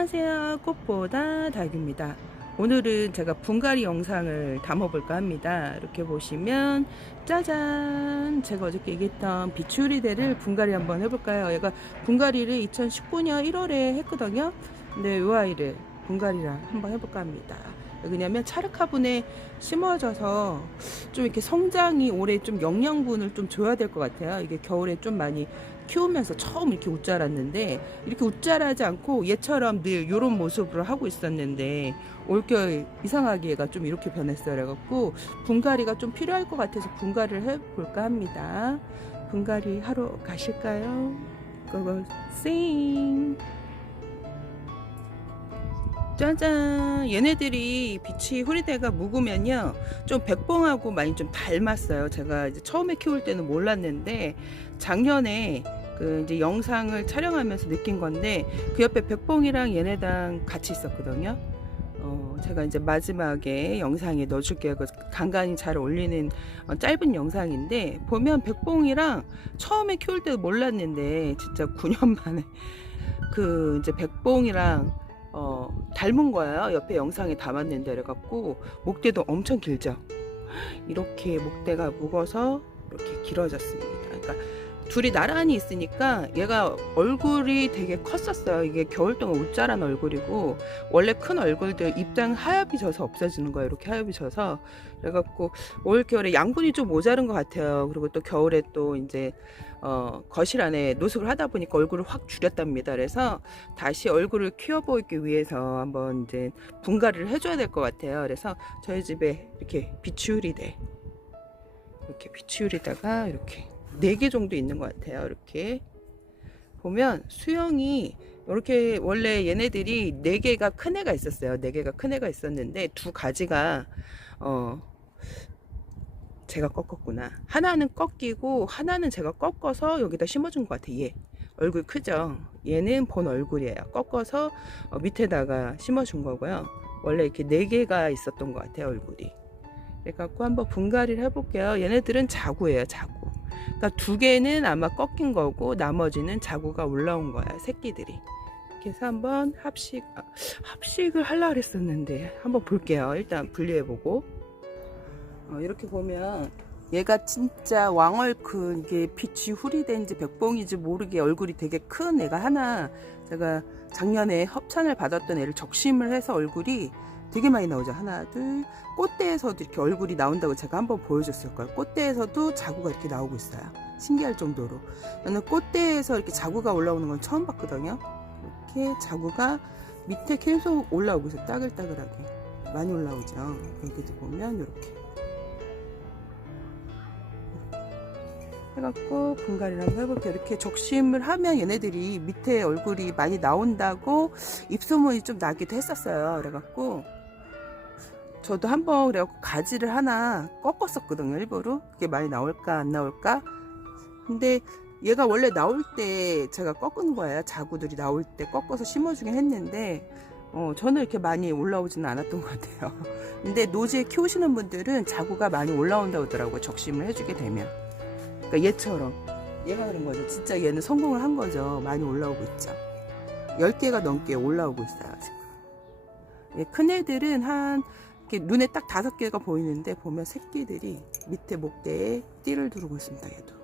안녕하세요. 꽃보다 닭입니다. 오늘은 제가 분갈이 영상을 담아볼까 합니다. 이렇게 보시면 짜잔, 제가 어저께 얘기했던 비추리대를 분갈이 한번 해볼까요? 얘가 분갈이를 2019년 1월에 했거든요. 근데 이 아이를 분갈이를 한번 해볼까 합니다. 왜냐면 차르카분에 심어져서 좀 이렇게 성장이 올해 좀 영양분을 좀 줘야 될 것 같아요. 이게 겨울에 좀 많이 키우면서 처음 이렇게 웃자랐는데, 이렇게 웃자라지 않고 얘처럼 늘 이런 모습으로 하고 있었는데 올겨울 이상하게 얘가 좀 이렇게 변했어요. 그래갖고 분갈이가 좀 필요할 것 같아서 분갈이를 해볼까 합니다. 분갈이 하러 가실까요? 고고싱. 짜잔, 얘네들이 빛이 후리대가 묵으면요 좀 백봉하고 많이 좀 닮았어요. 제가 이제 처음에 키울 때는 몰랐는데 작년에 그 이제 영상을 촬영하면서 느낀 건데, 그 옆에 백봉이랑 얘네랑 같이 있었거든요. 제가 이제 마지막에 영상에 넣어줄게요. 그 간간히 잘 어울리는 짧은 영상인데, 보면 백봉이랑 처음에 키울 때도 몰랐는데 진짜 9년 만에 그 이제 백봉이랑 닮은 거예요. 옆에 영상에 담았는데, 그래갖고 목대도 엄청 길죠. 이렇게 목대가 묵어서 이렇게 길어졌습니다. 그러니까 둘이 나란히 있으니까 얘가 얼굴이 되게 컸었어요. 이게 겨울 동안 웃자란 얼굴이고, 원래 큰 얼굴들 입장 하엽이 져서 없어지는 거예요. 이렇게 하엽이 져서. 그래갖고 올 겨울에 양분이 좀 모자른 것 같아요. 그리고 또 겨울에 또 이제 거실 안에 노숙을 하다 보니까 얼굴을 확 줄였답니다. 그래서 다시 얼굴을 키워 보이기 위해서 한번 이제 분갈이를 해줘야 될 것 같아요. 그래서 저희 집에 이렇게 비추리대, 이렇게 비추리다가 이렇게 4개 정도 있는 것 같아요. 이렇게 보면 수영이 이렇게, 원래 얘네들이 4개가 큰 애가 있었어요. 4개가 큰 애가 있었는데 두 가지가 제가 꺾었구나. 하나는 꺾이고 하나는 제가 꺾어서 여기다 심어준 것 같아. 얘 얼굴 크죠? 얘는 본 얼굴이에요. 꺾어서 밑에다가 심어준 거고요. 원래 이렇게 4개가 있었던 것 같아요, 얼굴이. 그래갖고 한번 분갈이를 해볼게요. 얘네들은 자구예요, 자구. 그러니까 2개는 아마 꺾인 거고 나머지는 자구가 올라온 거야, 새끼들이. 이렇게 해서 한번 합식을 하려고 했었는데 한번 볼게요. 일단 분리해보고. 이렇게 보면 얘가 진짜 왕얼큰, 이게 빛이 후리된지 백봉인지 모르게 얼굴이 되게 큰 애가 하나, 제가 작년에 협찬을 받았던 애를 적심을 해서 얼굴이 되게 많이 나오죠. 하나, 둘, 꽃대에서도 이렇게 얼굴이 나온다고 제가 한번 보여줬을 거예요. 꽃대에서도 자구가 이렇게 나오고 있어요. 신기할 정도로. 저는 꽃대에서 이렇게 자구가 올라오는 건 처음 봤거든요. 이렇게 자구가 밑에 계속 올라오고 있어요. 따글따글하게 많이 올라오죠. 여기도 보면 이렇게 해갖고 분갈이를 한번 해볼게요. 이렇게 적심을 하면 얘네들이 밑에 얼굴이 많이 나온다고 입소문이 좀 나기도 했었어요. 그래갖고 저도 한번 그래갖고 가지를 하나 꺾었었거든요. 일부러 그게 많이 나올까 안 나올까. 근데 얘가 원래 나올 때 제가 꺾은 거예요. 자구들이 나올 때 꺾어서 심어주긴 했는데 저는 이렇게 많이 올라오지는 않았던 것 같아요. 근데 노지에 키우시는 분들은 자구가 많이 올라온다고 하더라고요. 적심을 해주게 되면. 그러니까 얘처럼, 얘가 그런 거죠. 진짜 얘는 성공을 한 거죠. 많이 올라오고 있죠. 10개가 넘게 올라오고 있어요, 지금. 예, 큰 애들은 한 이렇게 눈에 딱 5개가 보이는데, 보면 새끼들이 밑에 목대에 띠를 두르고 있습니다. 얘도.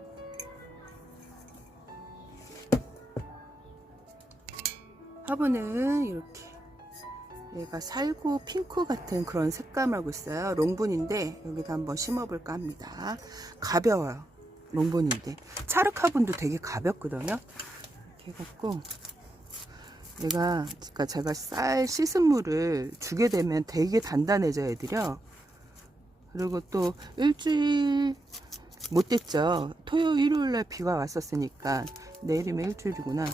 화분은 이렇게, 얘가 살구 핑크 같은 그런 색감을 하고 있어요. 롱분인데 여기다 한번 심어볼까 합니다. 가벼워요. 롱분인데 차르카분도 되게 가볍거든요. 이렇게 해갖고 그러니까 제가 쌀 씻은 물을 주게 되면 되게 단단해져요, 애들이요. 그리고 또 일주일 못 됐죠. 토요일, 일요일날 비가 왔었으니까 내일이면 일주일이구나.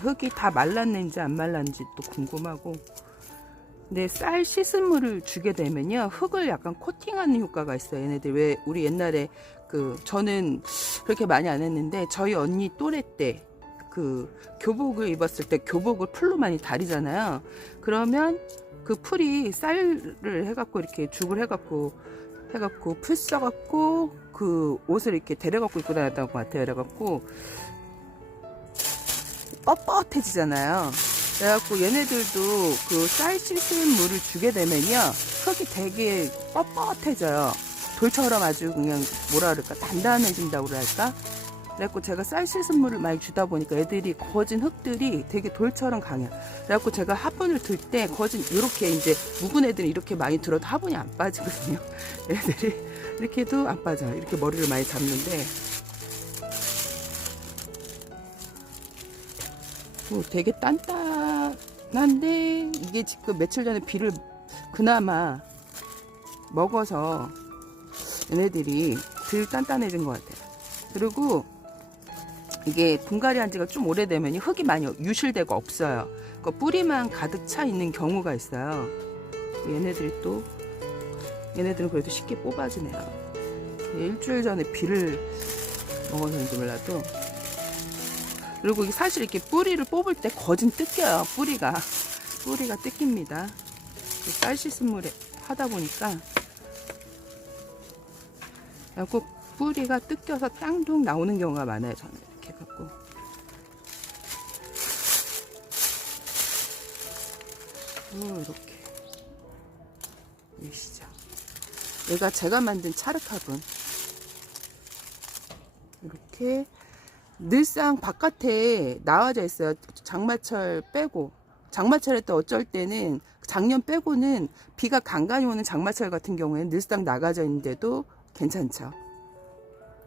흙이 다 말랐는지 안 말랐는지 또 궁금하고. 근데 쌀 씻은 물을 주게 되면요 흙을 약간 코팅하는 효과가 있어요. 얘네들 왜 우리 옛날에 저는 그렇게 많이 안 했는데 저희 언니 또래 때 그 교복을 입었을 때 교복을 풀로 많이 다리잖아요. 그러면 그 풀이 쌀을 해갖고 이렇게 죽을 해갖고 풀 써갖고 그 옷을 이렇게 데려갖고 입고 다녔던 것 같아요. 그래갖고 뻣뻣해지잖아요. 그래갖고 얘네들도 그 쌀 씻은 물을 주게 되면요, 흙이 되게 뻣뻣해져요. 돌처럼 아주 그냥 뭐라 그럴까, 단단해진다고 그럴까. 그래갖고 제가 쌀 씻은 물을 많이 주다 보니까 애들이 거진 흙들이 되게 돌처럼 강해요. 그래갖고 제가 화분을 들 때 거진 이렇게 이제 묵은 애들이 이렇게 많이 들어도 화분이 안 빠지거든요. 애들이 이렇게 해도 안 빠져요. 이렇게 머리를 많이 잡는데 되게 단단한데 이게 지금 며칠 전에 비를 그나마 먹어서 얘네들이 덜 단단해진 것 같아요. 그리고 이게 분갈이 한 지가 좀 오래되면 흙이 많이 유실되고 없어요. 그러니까 뿌리만 가득 차 있는 경우가 있어요. 얘네들은 그래도 쉽게 뽑아지네요. 일주일 전에 비를 먹어서인지 몰라도. 그리고 이게 사실 이렇게 뿌리를 뽑을 때 거진 뜯겨요. 뿌리가 뜯깁니다. 쌀 씻은 물에 하다 보니까 꼭 뿌리가 뜯겨서 땅둥 나오는 경우가 많아요. 저는 이렇게 해갖고. 이렇게 보이시죠? 얘가 제가 만든 차르카분. 이렇게 늘상 바깥에 나와져 있어요. 장마철 빼고. 장마철에 또 어쩔 때는 작년 빼고는 비가 간간히 오는 장마철 같은 경우에는 늘상 나가져 있는데도 괜찮죠.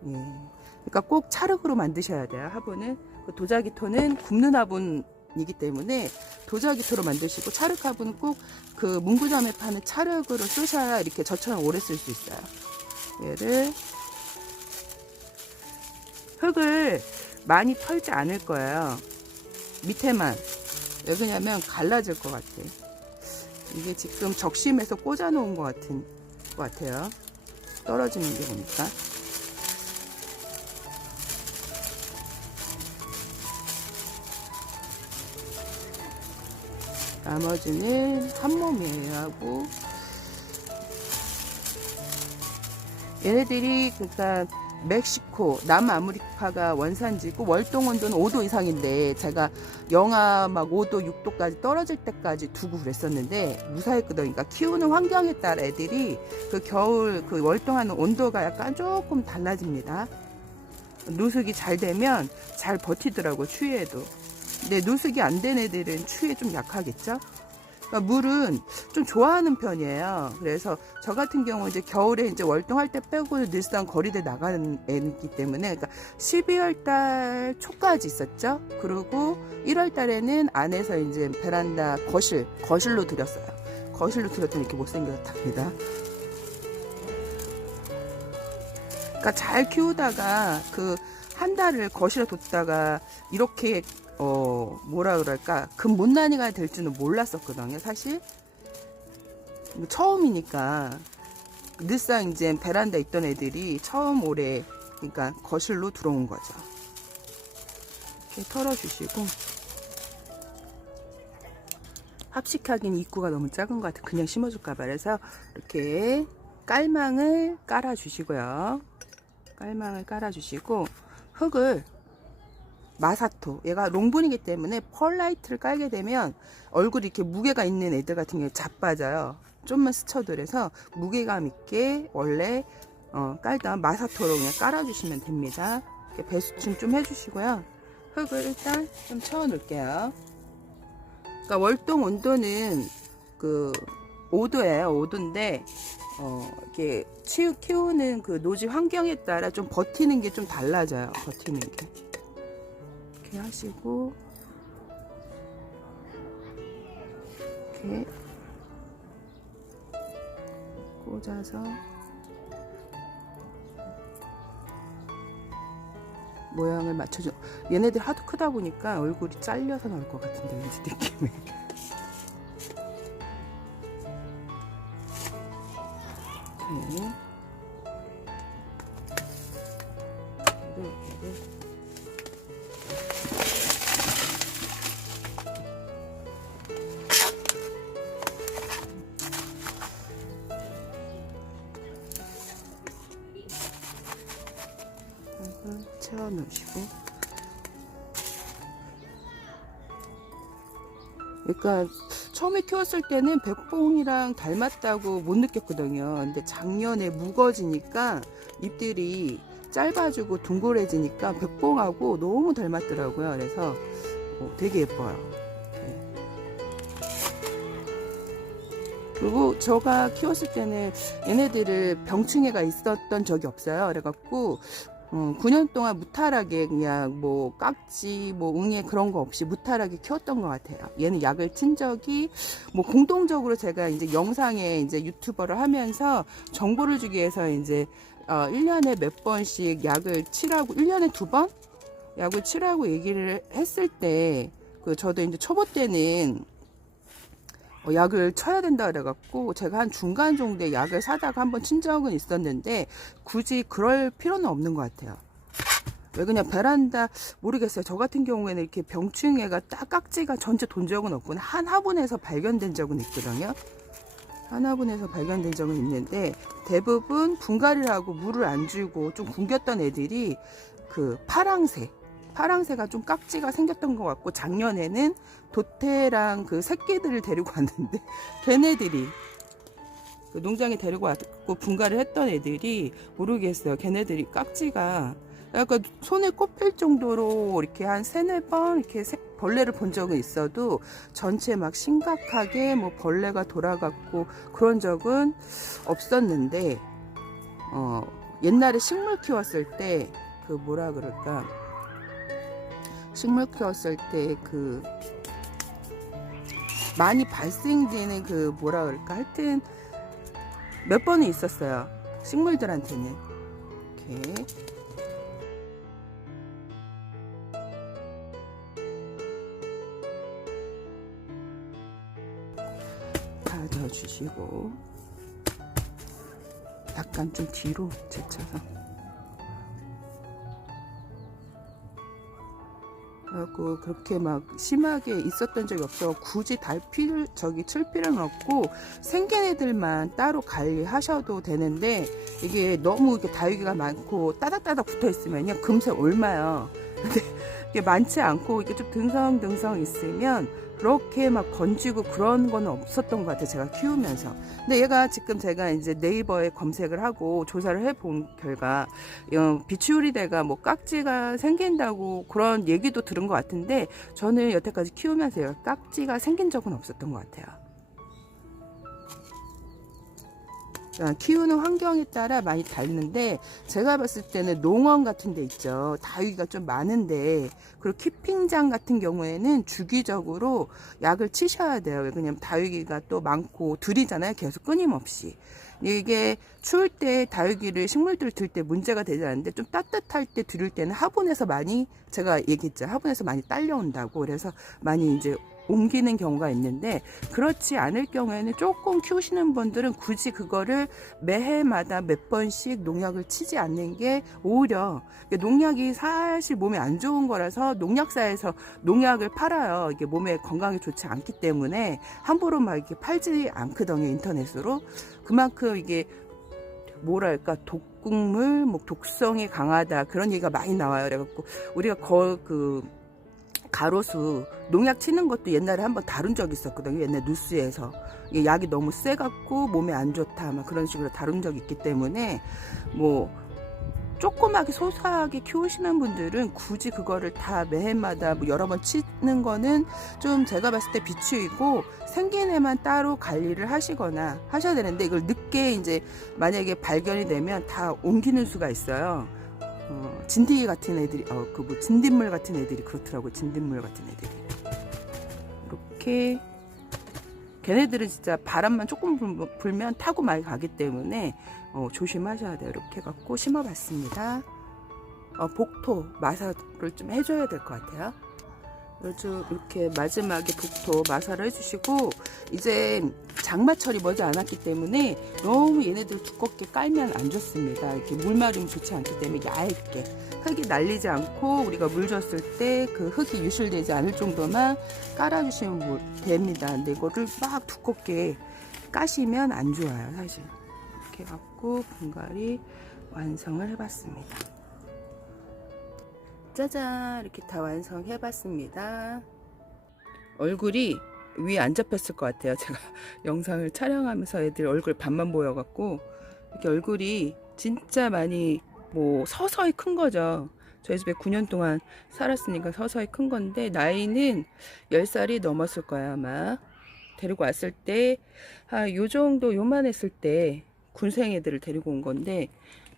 예. 그러니까 꼭 찰흙으로 만드셔야 돼요. 화분은. 도자기토는 굽는 화분이기 때문에 도자기토로 만드시고, 찰흙 화분은 꼭 그 문구점에 파는 찰흙으로 쓰셔야 이렇게 저처럼 오래 쓸 수 있어요. 얘를 흙을 많이 털지 않을 거예요. 밑에만. 왜 그러냐면 갈라질 것 같아. 이게 지금 적심에서 꽂아 놓은 것 같아요. 떨어지는 게 보니까. 나머지는 한 몸이에요. 하고 얘네들이 그러니까 멕시코, 남아메리카가 원산지고 월동 온도는 5도 이상인데 제가 영하 막 5도, 6도까지 떨어질 때까지 두고 그랬었는데 무사했거든요. 그러니까 키우는 환경에 따라 애들이 그 겨울 그 월동하는 온도가 약간 조금 달라집니다. 누수기 잘 되면 잘 버티더라고, 추위에도. 근데 누수기 안 된 애들은 추위에 좀 약하겠죠? 그러니까 물은 좀 좋아하는 편이에요. 그래서 저 같은 경우 이제 겨울에 이제 월동할 때 빼고는 늘상 거리대 나가는 애이기 때문에, 그러니까 12월 달 초까지 있었죠. 그리고 1월 달에는 안에서 이제 베란다 거실로 들였어요. 거실로 들였더니 이렇게 못생겼답니다. 그러니까 잘 키우다가 그 한 달을 거실에 뒀다가 이렇게 뭐라 그럴까, 금못난이가 될 줄은 몰랐었거든요. 사실 처음이니까. 늘상 이제 베란다에 있던 애들이 처음 올해 그러니까 거실로 들어온 거죠. 이렇게 털어주시고, 합식하기는 입구가 너무 작은 것 같아. 그냥 심어줄까봐. 그래서 이렇게 깔망을 깔아주시고요. 깔망을 깔아주시고, 흙을 마사토, 얘가 롱분이기 때문에 펄라이트를 깔게 되면 얼굴이 이렇게 무게가 있는 애들 같은 경우에 자빠져요. 좀만 스쳐도. 그래서 무게감 있게 원래 깔던 마사토로 그냥 깔아주시면 됩니다. 이렇게 배수침 좀 해주시고요. 흙을 일단 좀 채워 놓을게요. 그러니까 월동 온도는 그 5도예요. 5도인데 이렇게 키우는 그 노지 환경에 따라 좀 버티는 게 좀 달라져요. 버티는 게. 이렇게 하시고, 이렇게 꽂아서 모양을 맞춰줘. 얘네들 하도 크다 보니까 얼굴이 잘려서 나올 것 같은데, 왠지 느낌이. 이렇게. 채워 넣으시고, 그러니까 처음에 키웠을 때는 백봉이랑 닮았다고 못 느꼈거든요. 근데 작년에 묵어지니까 잎들이 짧아지고 둥그레지니까 백봉하고 너무 닮았더라고요. 그래서 되게 예뻐요. 네. 그리고 제가 키웠을 때는 얘네들을 병충해가 있었던 적이 없어요. 그래갖고 9년 동안 무탈하게 그냥 뭐 깍지 뭐 웅이 그런 거 없이 무탈하게 키웠던 것 같아요. 얘는 약을 친 적이 뭐 공동적으로 제가 이제 영상에 이제 유튜버를 하면서 정보를 주기 위해서 이제 1년에 몇 번씩 약을 치라고 1년에 2번 약을 치라고 얘기를 했을 때 저도 이제 초보 때는 약을 쳐야 된다 그래갖고 제가 한 중간 정도의 약을 사다가 한번 친 적은 있었는데 굳이 그럴 필요는 없는 것 같아요. 왜 그냥 베란다 모르겠어요. 저 같은 경우에는 이렇게 병충해가 딱 깍지가 전체 돈 적은 없고 한 화분에서 발견된 적은 있거든요. 한 화분에서 발견된 적은 있는데 대부분 분갈이를 하고 물을 안 주고 좀 굶겼던 애들이 그 파랑새가 좀 깍지가 생겼던 것 같고 작년에는 도태랑 그 새끼들을 데리고 왔는데 걔네들이 그 농장에 데리고 왔고 분갈이를 했던 애들이 모르겠어요. 걔네들이 깍지가 약간 손에 꼽힐 정도로 이렇게 한 3-4번 이렇게 벌레를 본 적은 있어도 전체 막 심각하게 뭐 벌레가 돌아갔고 그런 적은 없었는데 옛날에 식물 키웠을 때 그 뭐라 그럴까 식물 키웠을 때 그 많이 발생되는 그 뭐라 그럴까 하여튼 몇 번은 있었어요. 식물들한테는 이렇게 다져주시고 약간 좀 뒤로 제쳐서 그래갖고 그렇게 막 심하게 있었던 적이 없어. 굳이 칠 필요는 없고 생긴 애들만 따로 관리하셔도 되는데 이게 너무 이렇게 다육이가 많고 따닥따닥 붙어 있으면요 금세 옮아요. 근데 이게 많지 않고 이게 좀 듬성듬성 있으면 그렇게 막 번지고 그런 거는 없었던 것 같아요. 제가 키우면서. 근데 얘가 지금 제가 이제 네이버에 검색을 하고 조사를 해본 결과 비추리대가 뭐 깍지가 생긴다고 그런 얘기도 들은 것 같은데 저는 여태까지 키우면서 깍지가 생긴 적은 없었던 것 같아요. 키우는 환경에 따라 많이 다른데 제가 봤을 때는 농원 같은 데 있죠. 다육이가 좀 많은데 그리고 키핑장 같은 경우에는 주기적으로 약을 치셔야 돼요. 왜냐면 다육이가 또 많고 들이잖아요. 계속 끊임없이. 이게 추울 때 다육이를 식물들을 들 때 문제가 되지 않는데 좀 따뜻할 때 들일 때는 화분에서 많이 제가 얘기했죠. 화분에서 많이 딸려온다고. 그래서 많이 이제 옮기는 경우가 있는데 그렇지 않을 경우에는 조금 키우시는 분들은 굳이 그거를 매해마다 몇 번씩 농약을 치지 않는 게 오히려 농약이 사실 몸에 안 좋은 거라서 농약사에서 농약을 팔아요. 이게 몸에 건강에 좋지 않기 때문에 함부로 막 이렇게 팔지 않거든요. 인터넷으로. 그만큼 이게 뭐랄까 독극물, 뭐 독성이 강하다 그런 얘기가 많이 나와요. 그래갖고 우리가 가로수 농약 치는 것도 옛날에 한번 다룬 적이 있었거든요. 옛날 뉴스에서 약이 너무 세갖고 몸에 안 좋다 막 그런 식으로 다룬 적이 있기 때문에 뭐 조그맣게 소소하게 키우시는 분들은 굳이 그거를 다 매해마다 뭐 여러 번 치는 거는 좀 제가 봤을 때 비추이고 생긴 애만 따로 관리를 하시거나 하셔야 되는데 이걸 늦게 이제 만약에 발견이 되면 다 옮기는 수가 있어요. 진드기 같은 애들이 뭐 진딧물 같은 애들이 그렇더라고요. 진딧물 같은 애들이 이렇게 걔네들은 진짜 바람만 조금 불면 타고 많이 가기 때문에 조심하셔야 돼요. 이렇게 해갖고 심어봤습니다. 복토 마사를 좀 해줘야 될 것 같아요. 그래서 이렇게 마지막에 복토 마사를 해주시고 이제 장마철이 머지 않았기 때문에 너무 얘네들 두껍게 깔면 안 좋습니다. 이렇게 물마름이 좋지 않기 때문에 얇게 흙이 날리지 않고 우리가 물 줬을 때 그 흙이 유실되지 않을 정도만 깔아주시면 됩니다. 근데 이거를 막 두껍게 까시면 안 좋아요. 사실 이렇게 해갖고 분갈이 완성을 해봤습니다. 짜잔 이렇게 다 완성해봤습니다. 얼굴이 위에 안 잡혔을 것 같아요. 제가 영상을 촬영하면서 애들 얼굴 반만 보여갖고 이렇게 얼굴이 진짜 많이 뭐 서서히 큰 거죠. 저희 집에 9년 동안 살았으니까 서서히 큰 건데 나이는 10살이 넘었을 거야 아마. 데리고 왔을 때 요 정도 요만했을 때 군생 애들을 데리고 온 건데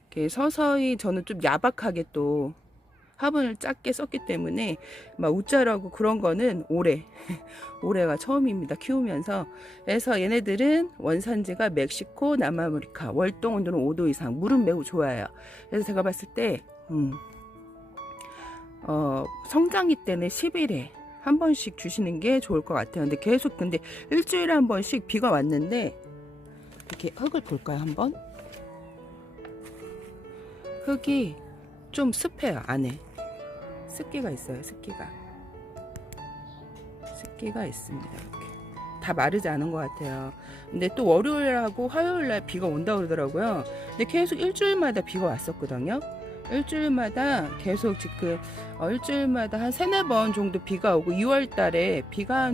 이렇게 서서히 저는 좀 야박하게 또 화분을 작게 썼기 때문에 막 웃자라고 그런 거는 올해가 처음입니다. 키우면서. 그래서 얘네들은 원산지가 멕시코, 남아메리카, 월동 온도는 5도 이상, 물은 매우 좋아요. 그래서 제가 봤을 때 성장기 때는 10일에 한 번씩 주시는 게 좋을 것 같아요. 근데 계속 근데 일주일에 한 번씩 비가 왔는데 이렇게 흙을 볼까요 한번? 흙이 좀 습해요. 안에 습기가 있어요. 습기가 있습니다. 이렇게 다 마르지 않은 것 같아요. 근데 또 월요일하고 화요일날 비가 온다고 그러더라고요. 근데 계속 일주일마다 비가 왔었거든요. 일주일마다 계속 지금 일주일마다 한 3-4번 정도 비가 오고 2월달에 비가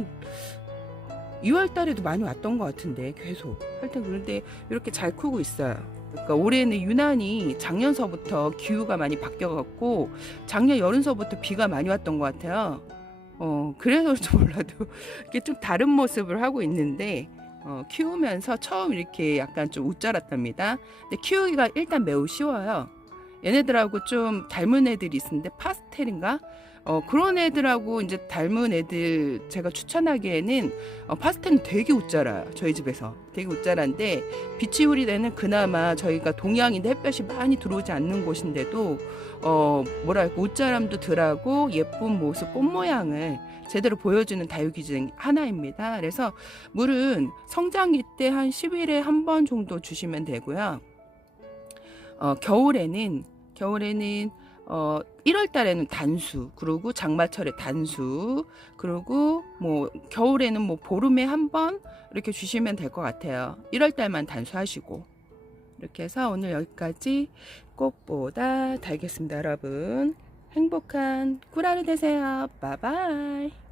2월달에도 많이 왔던 것 같은데 계속 하여튼 그런데 이렇게 잘 크고 있어요. 그러니까 올해는 유난히 작년서부터 기후가 많이 바뀌어갖고 작년 여름서부터 비가 많이 왔던 것 같아요. 그래서일지 몰라도 이렇게 좀 다른 모습을 하고 있는데 키우면서 처음 이렇게 약간 좀 웃자랐답니다. 근데 키우기가 일단 매우 쉬워요. 얘네들하고 좀 닮은 애들이 있는데 파스텔인가? 그런 애들하고 이제 닮은 애들 제가 추천하기에는 파스텔은 되게 웃자라요. 저희 집에서 되게 웃자란데 비치우리대는 그나마 저희가 동양인데 햇볕이 많이 들어오지 않는 곳인데도 뭐랄까 웃자람도 덜하고 예쁜 모습 꽃 모양을 제대로 보여주는 다육이 중 하나입니다. 그래서 물은 성장기 때 한 10일에 한 번 정도 주시면 되고요. 겨울에는 1월 달에는 단수, 그리고 장마철에 단수, 그리고 뭐 겨울에는 뭐 보름에 한 번 이렇게 주시면 될 것 같아요. 1월 달만 단수하시고. 이렇게 해서 오늘 여기까지 꽃보다 달겠습니다, 여러분. 행복한 꿀하루 되세요. 바이바이.